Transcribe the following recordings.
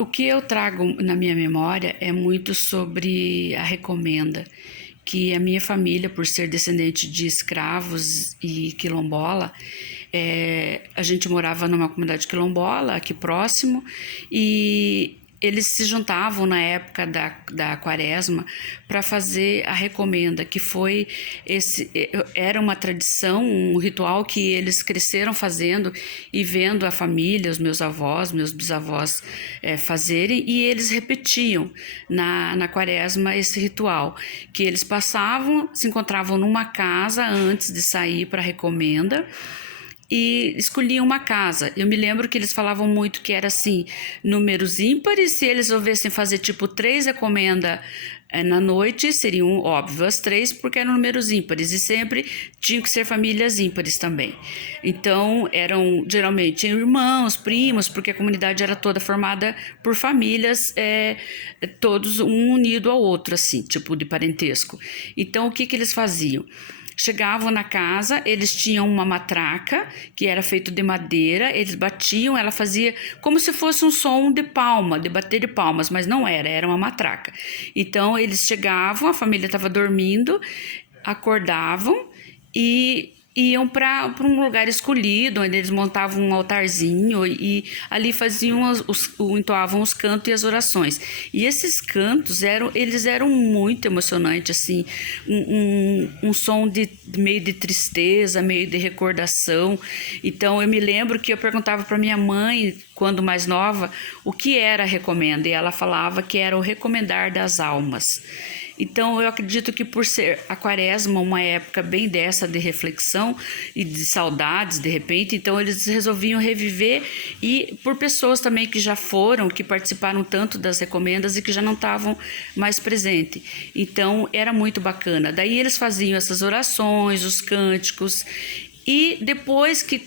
O que eu trago na minha memória é muito sobre a recomenda, que a minha família, por ser descendente de escravos e quilombola, a gente morava numa comunidade quilombola aqui próximo e eles se juntavam na época da quaresma para fazer a recomenda, que foi era uma tradição, um ritual que eles cresceram fazendo e vendo a família, os meus avós, meus bisavós fazerem, e eles repetiam na quaresma esse ritual, que eles passavam, se encontravam numa casa antes de sair para a recomenda, e escolhiam uma casa. Eu me lembro que eles falavam muito que era assim, números ímpares, se eles resolvessem fazer tipo 3 recomenda na noite, seriam óbvio as 3, porque eram números ímpares, e sempre tinham que ser famílias ímpares também. Então, geralmente irmãos, primos, porque a comunidade era toda formada por famílias, todos um unido ao outro, assim, tipo de parentesco. Então, o que eles faziam? Chegavam na casa, eles tinham uma matraca que era feito de madeira, eles batiam, ela fazia como se fosse um som de palma, de bater de palmas, mas não era uma matraca. Então eles chegavam, a família estava dormindo, acordavam e iam para um lugar escolhido, onde eles montavam um altarzinho e ali faziam entoavam os cantos e as orações. E esses cantos eles eram muito emocionantes, assim, um som meio de tristeza, meio de recordação. Então eu me lembro que eu perguntava para minha mãe, quando mais nova, o que era a recomenda, e ela falava que era o recomendar das almas. Então, eu acredito que por ser a quaresma uma época bem dessa de reflexão e de saudades, de repente, então eles resolviam reviver, e por pessoas também que já foram, que participaram tanto das recomendas e que já não estavam mais presentes. Então, era muito bacana. Daí eles faziam essas orações, os cânticos, e depois que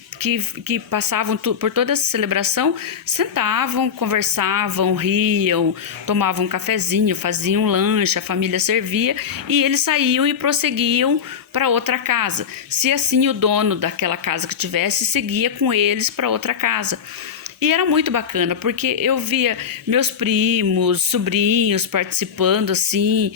passavam por toda essa celebração, sentavam, conversavam, riam, tomavam um cafezinho, faziam um lanche, a família servia e eles saíam e prosseguiam para outra casa. Se assim o dono daquela casa que tivesse, seguia com eles para outra casa. E era muito bacana, porque eu via meus primos, sobrinhos participando, assim,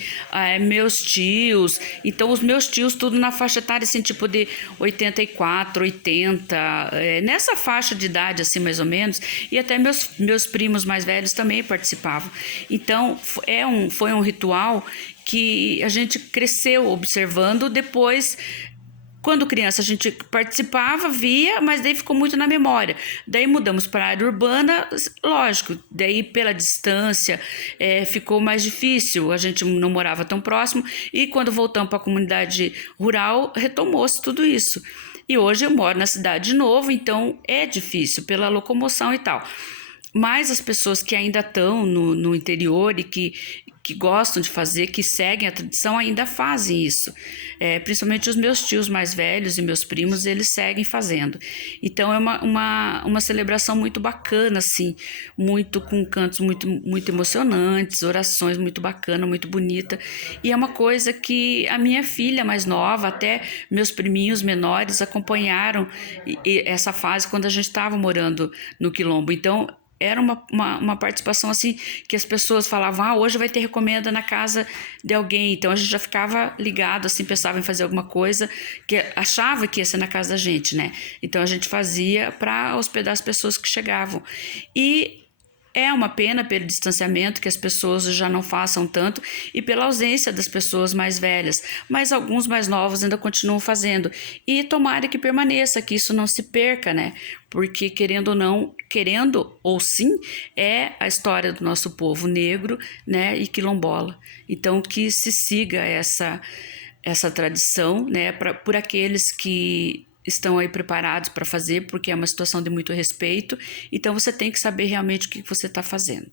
meus tios. Então, os meus tios, tudo na faixa etária, assim, tipo de 84, 80, nessa faixa de idade, assim, mais ou menos. E até meus primos mais velhos também participavam. Então, foi um ritual que a gente cresceu observando. Depois, quando criança, a gente participava, via, mas daí ficou muito na memória. Daí mudamos para a área urbana, lógico, daí pela distância ficou mais difícil, a gente não morava tão próximo, e quando voltamos para a comunidade rural, retomou-se tudo isso. E hoje eu moro na cidade de novo, então é difícil pela locomoção e tal. Mas as pessoas que ainda estão no interior e que gostam de fazer, que seguem a tradição, ainda fazem isso. Principalmente os meus tios mais velhos e meus primos, eles seguem fazendo. Então é uma celebração muito bacana, assim, muito com cantos muito emocionantes, orações muito bacanas, muito bonita. E é uma coisa que a minha filha mais nova, até meus priminhos menores, acompanharam essa fase quando a gente estava morando no Quilombo. Então, era uma participação assim, que as pessoas falavam, hoje vai ter recomenda na casa de alguém, então a gente já ficava ligado, assim, pensava em fazer alguma coisa, que achava que ia ser na casa da gente, né? Então a gente fazia para hospedar as pessoas que chegavam. E é uma pena pelo distanciamento que as pessoas já não façam tanto e pela ausência das pessoas mais velhas, mas alguns mais novos ainda continuam fazendo. E tomara que permaneça, que isso não se perca, né? Porque querendo ou não, querendo ou sim, é a história do nosso povo negro, né, e quilombola. Então que se siga essa tradição, né, por aqueles que estão aí preparados para fazer, porque é uma situação de muito respeito. Então você tem que saber realmente o que você está fazendo.